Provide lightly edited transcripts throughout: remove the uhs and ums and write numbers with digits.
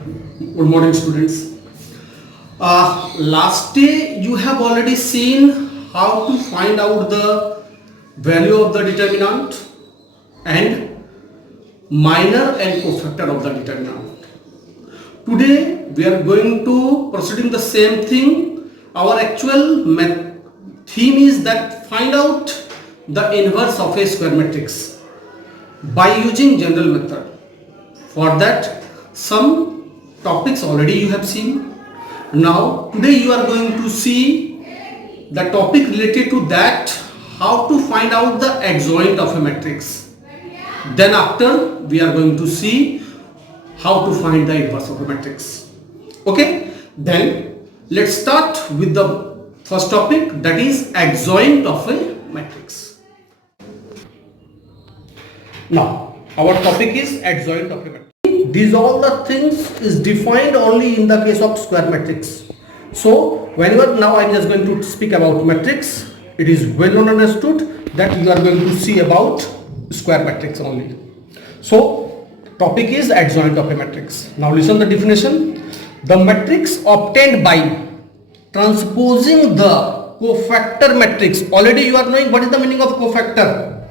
Good morning, students. Last day you have already seen how to find out the value of the determinant and minor and cofactor of the determinant. Today we are going to proceeding the same thing. Our actual theme is that find out the inverse of a square matrix by using general method. For that, some topics already you have seen. Now today you are going to see the topic related to that, how to find out the adjoint of a matrix. Then after we are going to see how to find the inverse of a matrix. Okay, then let's start with the first topic, that is adjoint of a matrix. Now our topic is adjoint of a matrix. These all the things is defined only in the case of square matrix. So whenever now I am just going to speak about matrix, it is well known and understood that you are going to see about square matrix only. So topic is adjoint of a matrix. Now listen the definition. The matrix obtained by transposing the cofactor matrix. Already you are knowing what is the meaning of cofactor.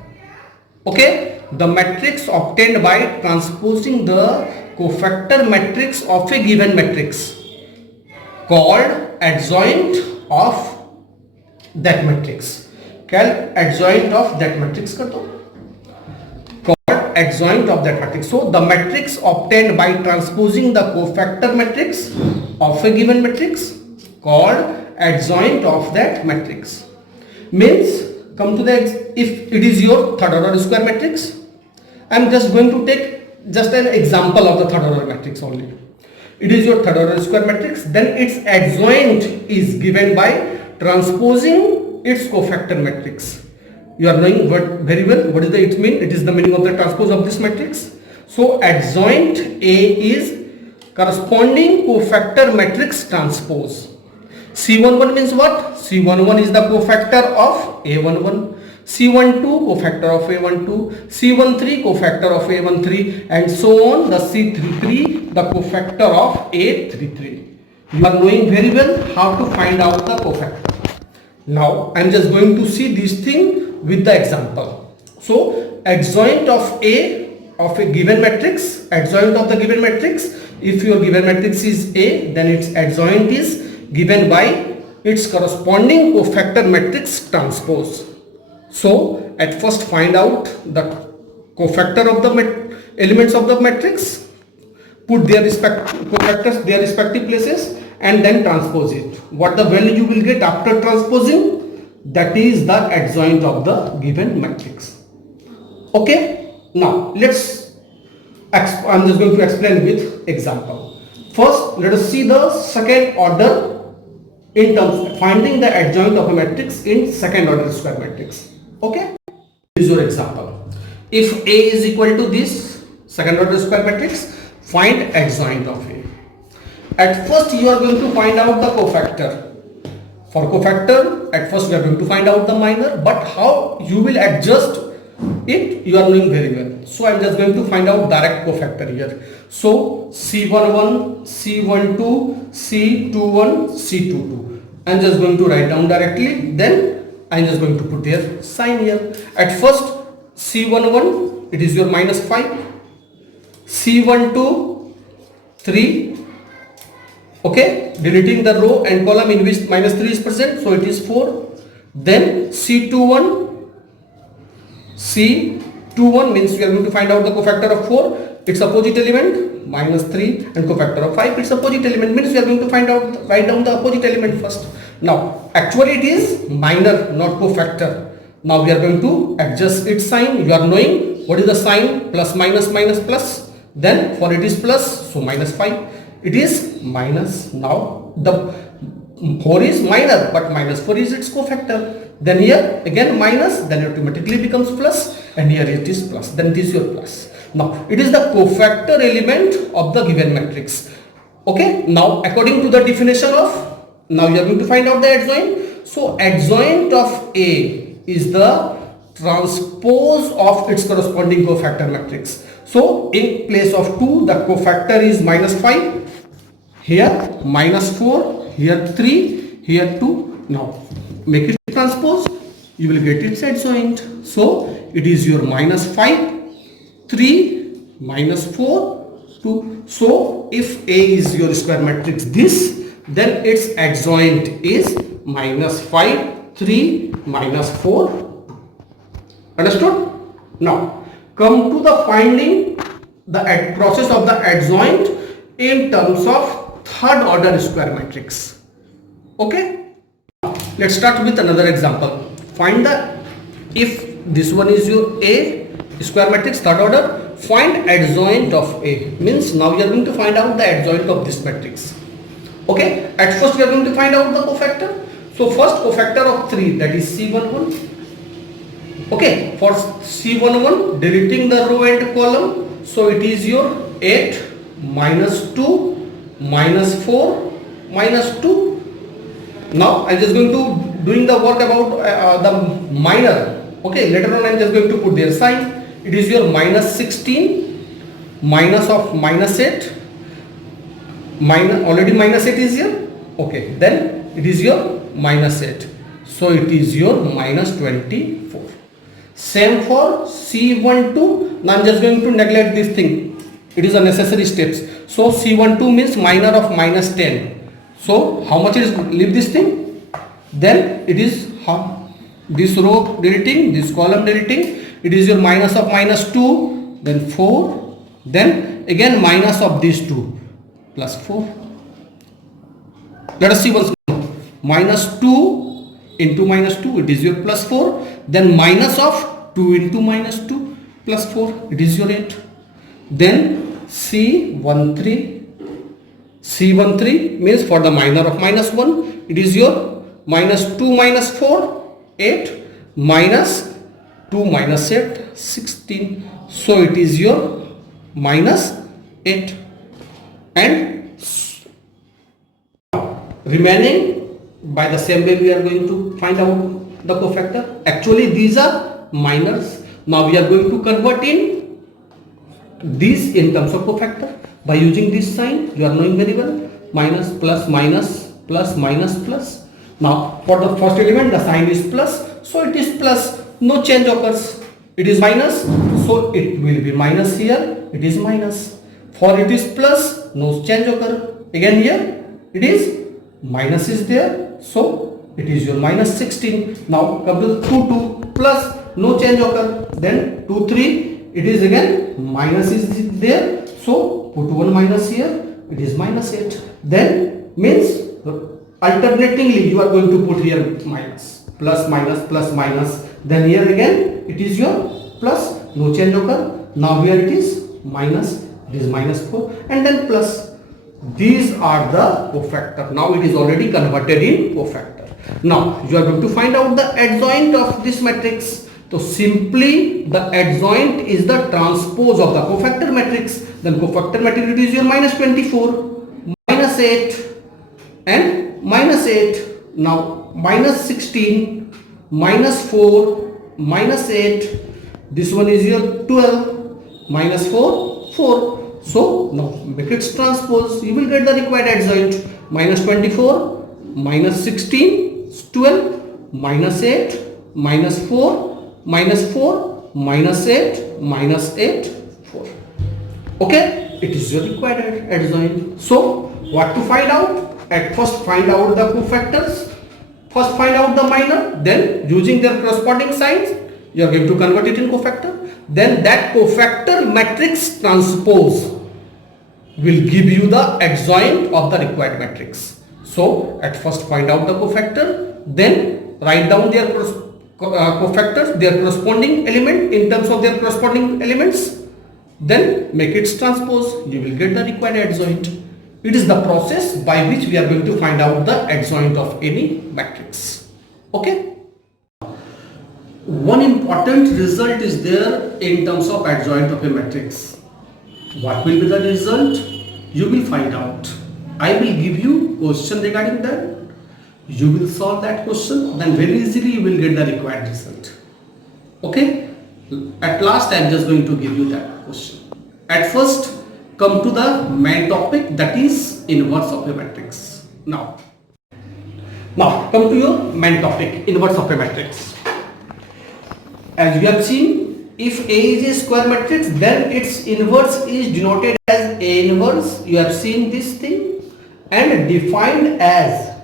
Okay. The matrix obtained by transposing the cofactor matrix of a given matrix called adjoint of that matrix. Adjoint of that matrix called adjoint of that matrix. So the matrix obtained by transposing the cofactor matrix of a given matrix called adjoint of that matrix. Means, come to the, if it is your third order square matrix, I am just going to take just an example of the third order matrix only. It is your third order square matrix, then its adjoint is given by transposing its cofactor matrix. You are knowing very well what is the it mean. It is the meaning of the transpose of this matrix. So adjoint A is corresponding cofactor matrix transpose. C11 means what? C11 is the cofactor of A11. C12 cofactor of A12, C13 cofactor of A13, and so on. The C33 the cofactor of A33. You are knowing very well how to find out the cofactor. Now I am just going to see this thing with the example. So adjoint of A of a given matrix, adjoint of the given matrix. If your given matrix is A, then its adjoint is given by its corresponding cofactor matrix transpose. So at first find out the cofactor of the elements of the matrix, put their cofactors their respective places, and then transpose it. What the value you will get after transposing, that is the adjoint of the given matrix. Okay, now let's, I am just going to explain with example. First let us see the second order in terms of finding the adjoint of a matrix in second order square matrix. Okay, this is your example. If A is equal to this second order square matrix, find adjoint of A. At first you are going to find out the cofactor. For cofactor, at first we are going to find out the minor, but how you will adjust it, you are knowing very well. So I am just going to find out direct cofactor here. So C11, C12, C21, C22. I am just going to write down directly, then I am just going to put their sign here. At first C11, it is your minus 5, C12, 3, okay, deleting the row and column in which minus 3 is present, so it is 4. Then C21, C21 means we are going to find out the cofactor of 4, its opposite element minus 3, and cofactor of 5, its opposite element, means we are going to find out, write down the opposite element first. Now actually it is minor, not cofactor. Now we are going to adjust its sign. You are knowing what is the sign, plus minus minus plus, then for it is plus, so minus 5, it is minus. Now the 4 is minor, but minus 4 is its cofactor. Then here again minus, then automatically becomes plus, and here it is plus, then it is your plus. Now it is the cofactor element of the given matrix. Okay, now according to the definition of, now you are going to find out the adjoint. So adjoint of A is the transpose of its corresponding cofactor matrix. So in place of 2, the cofactor is -5, here -4, here 3, here 2. Now make it transpose, you will get its adjoint. So it is your -5, 3, -4, 2. So if A is your square matrix this, then its adjoint is -5, 3, -4. Understood? Now come to the finding the process of the adjoint in terms of third order square matrix. Okay? Let's start with another example. Find the, if this one is your A square matrix third order, find adjoint of A. Means now we are going to find out the adjoint of this matrix. Okay? At first we are going to find out the cofactor. So first cofactor of 3, that is C11. Okay, for C11 deleting the row and column, so it is your 8, -2, -4, -2. Now I am just going to doing the work about the minor. Okay, later on I am just going to put their sign. It is your -16, minus of -8, already -8 is here. Okay, then it is your -8. So it is your -24. Same for C12. Now I am just going to neglect this thing. It is a necessary steps. So C12 means minor of -10. So how much is leave this thing? Then it is this row deleting, this column deleting. It is your minus of -2, then 4, then again minus of these 2 plus 4. Let us see once more. -2 into -2, it is your +4. Then minus of 2 into -2 plus 4, it is your 8. Then C13 means for the minor of -1, it is your -2 -4, 8, minus 2 -8, 16. So it is your -8. And remaining by the same way we are going to find out the cofactor. Actually these are minors. Now we are going to convert in these in terms of cofactor by using this sign. You are knowing very well, minus, plus, minus, plus, minus, plus. Now for the first element the sign is plus, so it is plus, no change occurs. It is minus, so it will be minus here, it is minus. For it is plus, no change occur. Again here it is minus is there, so it is your -16. Now come to 2 plus, no change occur. Then 2 3, it is again minus is there, so put one minus here, it is -8. Then means alternatingly you are going to put here minus, plus minus, plus minus. Then here again it is your plus, no change occur. Now here it is minus, it is -4, and then plus. These are the cofactor. Now it is already converted in cofactor. Now you are going to find out the adjoint of this matrix. So simply the adjoint is the transpose of the cofactor matrix. Then cofactor matrix is your -24, -8 and -8. Now -16, -4, -8. This one is your 12, -4, 4. So now make its transpose, you will get the required adjoint. -24, -16, 12, -8, -4, -4, -8, -8, 4. Okay, it is your required adjoint. So what to find out? At first find out the cofactors. First find out the minor, then using their corresponding signs you are going to convert it in cofactor. Then that cofactor matrix transpose will give you the adjoint of the required matrix. So at first find out the cofactor, then write down their cofactors, their corresponding element in terms of their corresponding elements, then make its transpose, you will get the required adjoint. It is the process by which we are going to find out the adjoint of any matrix. Okay. One important result is there in terms of adjoint of a matrix. What will be the result? You will find out. I will give you question regarding that. You will solve that question, then very easily you will get the required result. Okay, at last I am just going to give you that question. At first, come to the main topic, that is inverse of a matrix. Now come to your main topic, inverse of a matrix. As we have seen, if A is a square matrix, then its inverse is denoted as A inverse. You have seen this thing, and defined as,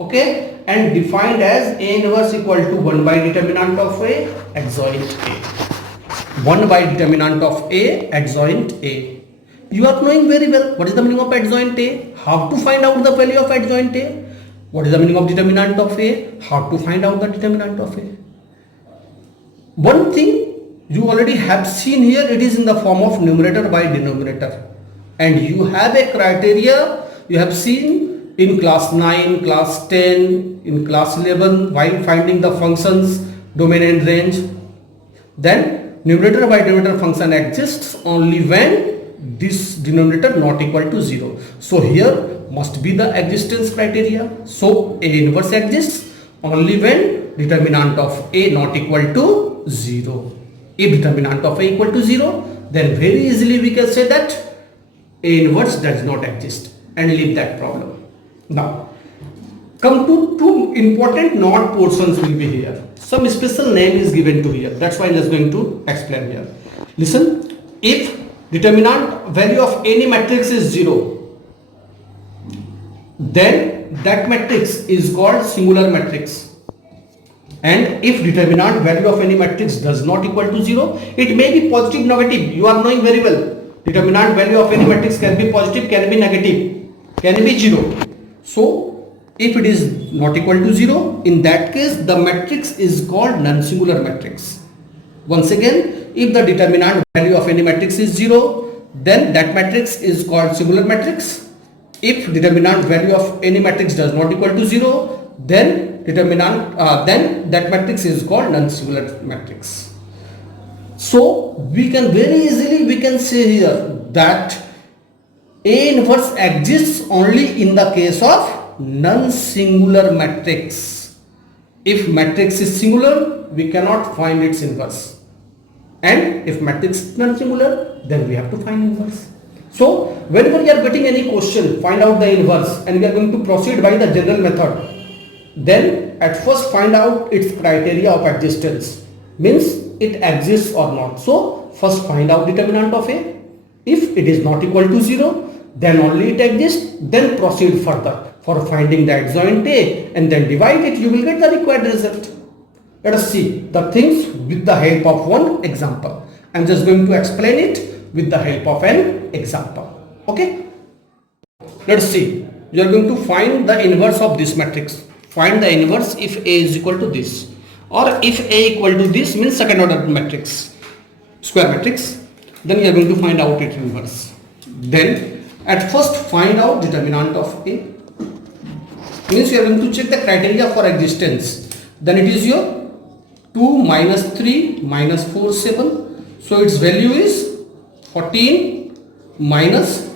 okay, and defined as A inverse equal to 1 by determinant of A adjoint A. 1 by determinant of A adjoint A. You are knowing very well what is the meaning of adjoint A, how to find out the value of adjoint A. What is the meaning of determinant of A? How to find out the determinant of A? One thing you already have seen here, it is in the form of numerator by denominator. And you have a criteria you have seen in class 9, class 10, in class 11 while finding the functions domain and range. Then numerator by denominator function exists only when this denominator not equal to 0. So here must be the existence criteria. So A inverse exists only when determinant of A not equal to 0. If determinant of A equal to 0, then very easily we can say that A inverse does not exist and leave that problem. Now come to two important not portions will be here. Some special name is given to here. That's why I'm just going to explain here. Listen, if determinant value of any matrix is 0, then that matrix is called singular matrix. And if determinant value of any matrix does not equal to 0, it may be positive, negative. You are knowing very well. Determinant value of any matrix can be positive, can be negative, can be 0. So if it is not equal to 0, in that case the matrix is called non-singular matrix. Once again, if the determinant value of any matrix is 0, then that matrix is called singular matrix. If determinant value of any matrix does not equal to 0, then then that matrix is called non-singular matrix. So we can very easily say here that A inverse exists only in the case of non-singular matrix. If matrix is singular, we cannot find its inverse, and if matrix is non-singular, then we have to find inverse. So whenever we are getting any question, find out the inverse, and we are going to proceed by the general method, then at first find out its criteria of existence, means it exists or not. So first find out determinant of A. If it is not equal to 0, then only it exists, then proceed further for finding the adjoint A, and then divide it, you will get the required result. Let us see the things with the help of one example. I am just going to explain it with the help of an example. Okay, let's see. You are going to find the inverse of this matrix. Find the inverse if A is equal to this, or if A equal to this means second order matrix, square matrix, then you are going to find out its inverse. Then at first find out determinant of A, means you are going to check the criteria for existence. Then it is your 2 minus 3 minus 4 7, so its value is 14 minus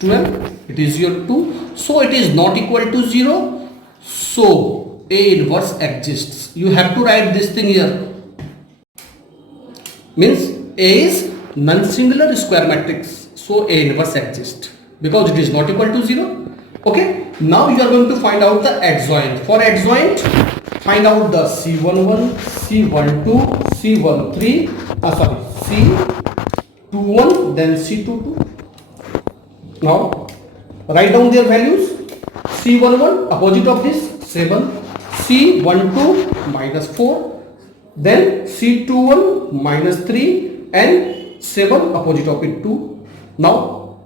12, it is your 2, so it is not equal to 0, so A inverse exists. You have to write this thing here, means A is non-singular square matrix, so A inverse exists because it is not equal to 0. Okay, now you are going to find out the adjoint. For adjoint, find out the C11, C12, C13, C21, then C22. Now write down their values. C11 opposite of this 7, C12 minus 4, then C21 minus 3, and 7 opposite of it 2. Now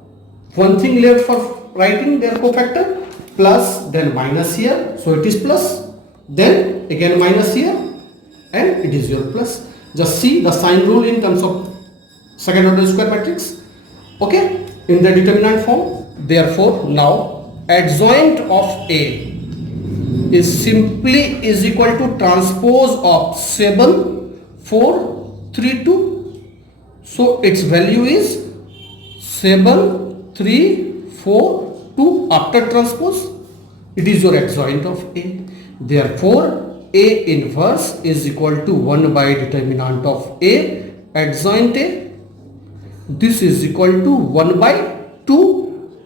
one thing left for writing their cofactor, plus then minus here, so it is plus, then again minus here, and it is your plus. Just see the sign rule in terms of second order square matrix, okay, in the determinant form. Therefore now adjoint of A is simply is equal to transpose of 7 4 3 2, so its value is 7 3 4 2 after transpose. It is your adjoint of A. Therefore A inverse is equal to 1 by determinant of A adjoint A. This is equal to 1 by 2.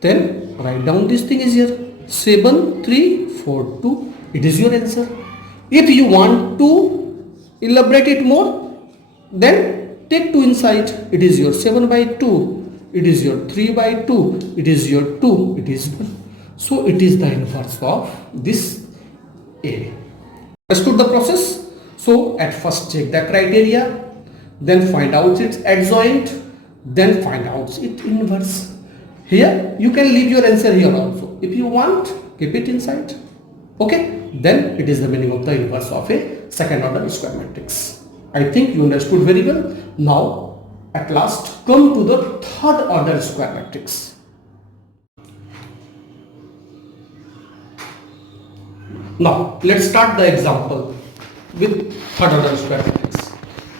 Then write down this thing is here. 7, 3, 4, 2. It is your answer. If you want to elaborate it more, then take 2 inside. It is your 7 by 2. It is your 3 by 2. It is your 2. It is 1. So it is the inverse of this A. Understood the process? So at first check the criteria, then find out its adjoint, then find out its inverse. Here you can leave your answer here also. If you want, keep it inside. Okay? Then it is the meaning of the inverse of a second order square matrix. I think you understood very well. Now at last come to the third order square matrix. Now let's start the example with third order square matrix.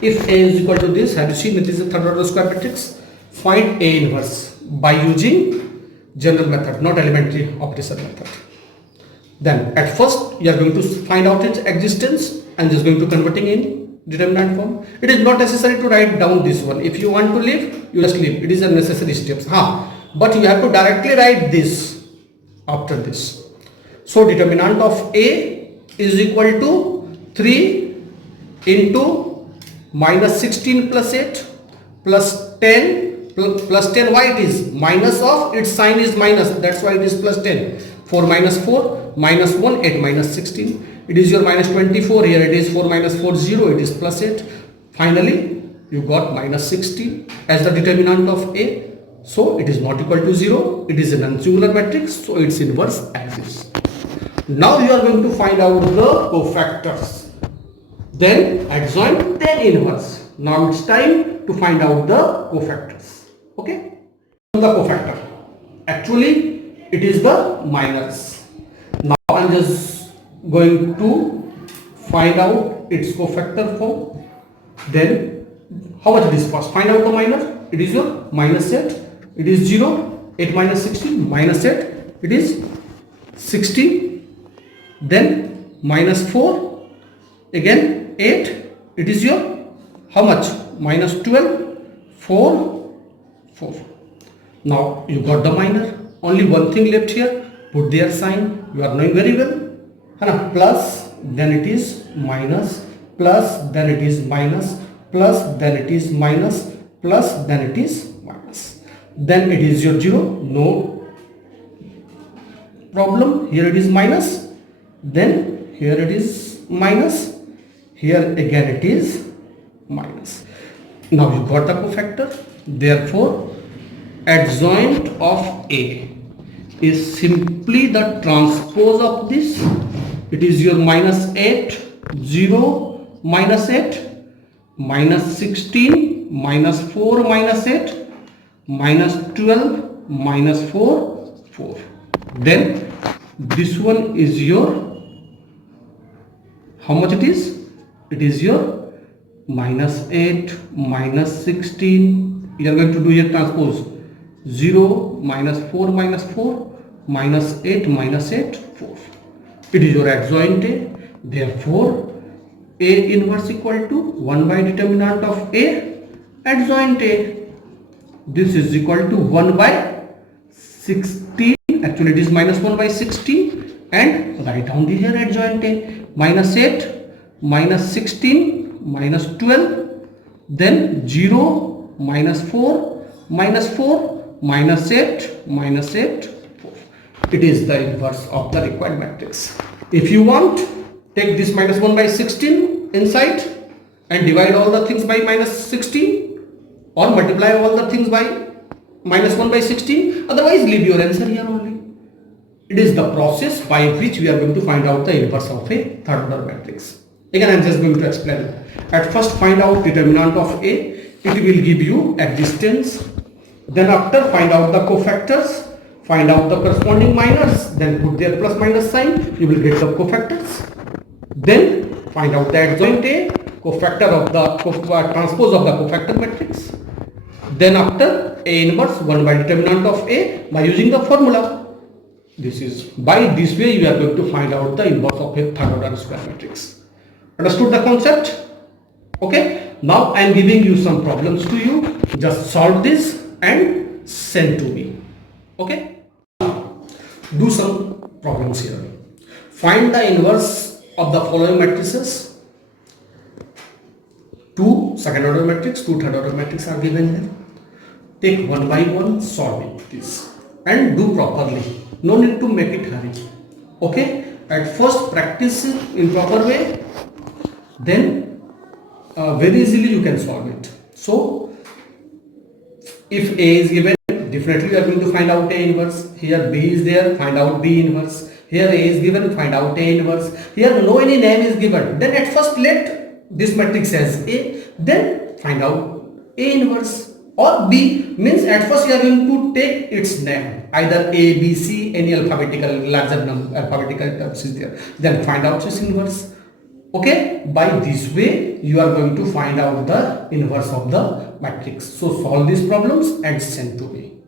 If A is equal to this, have you seen it is a third order square matrix? Find A inverse by using general method, not elementary operation method. Then at first you are going to find out its existence and just going to converting in determinant form. It is not necessary to write down this one. If you want to leave, you just leave. It is a necessary steps. But you have to directly write this after this. So determinant of A is equal to 3 into minus 16 plus 8 plus 10 plus 10. Why it is minus of, its sign is minus, that's why it is plus 10. 4 minus 4 minus 1, 8 minus 16. It is your minus 24. Here it is 4 minus 4, 0. It is plus 8. Finally you got minus 16 as the determinant of A. So it is not equal to 0. It is a non-singular matrix. So its inverse as is. Now you are going to find out the cofactors, then adjoint, then inverse. Now it's time to find out the cofactors. Okay? The cofactor. Actually, it is the minors. Now I am just going to find out its cofactor form. Then how much it is first? Find out the minor. It is your minus 8. It is 0. 8 minus 16 minus 8. It is 16. Then minus 4, again 8, it is your how much? Minus 12, 4, 4. Now you got the minor. Only one thing left here, put their sign. You are knowing very well. Plus, then it is minus, plus, then it is minus, plus, then it is minus, plus, then it is minus. Then it is your 0, no problem. Here it is minus. Then here it is minus, here again it is minus. Now you got the cofactor. Therefore adjoint of A is simply the transpose of this. It is your minus 8, 0, minus 8, minus 16, minus 4, minus 8, minus 12, minus 4, 4. Then this one is your, how much it is? It is your minus 8, minus 16. You are going to do your transpose. 0, minus 4, minus 4, minus 8, minus 8, 4. It is your adjoint A. Therefore, A inverse equal to 1 by determinant of A adjoint A. This is equal to 1 by 16. Actually, it is minus 1 by 16. And write down the here adjoint A. Minus 8, minus 16, minus 12, then 0, minus 4, minus 4, minus 8, minus 8, 4. It is the inverse of the required matrix. If you want, take this minus 1 by 16 inside and divide all the things by minus 16 or multiply all the things by minus 1 by 16. Otherwise, leave your answer here only. It is the process by which we are going to find out the inverse of a third order matrix. Again, I am just going to explain. At first, find out determinant of A. It will give you existence. Then after, find out the cofactors. Find out the corresponding minors. Then put their plus minus sign. You will get the cofactors. Then find out the adjoint A, cofactor of the transpose of the cofactor matrix. Then after, A inverse 1 by determinant of A by using the formula. This is by this way you are going to find out the inverse of a third order square matrix. Understood the concept? Okay. Now I am giving you some problems to you. Just solve this and send to me. Okay. Do some problems here. Find the inverse of the following matrices. 2 second order matrix, 2 third order matrix are given here. Take one by one, solve it this and do properly. No need to make it hurry. Okay. At first practice it in proper way, then very easily you can solve it. So if A is given, definitely you are going to find out A inverse. Here B is there, find out B inverse. Here A is given, find out A inverse. Here no any name is given. Then at first let this matrix as A, then find out A inverse. Or B means at first you are going to take its name, either A, B, C, any alphabetical larger number alphabetical terms is there. Then find out its inverse. Okay, by this way you are going to find out the inverse of the matrix. So solve these problems and send to me.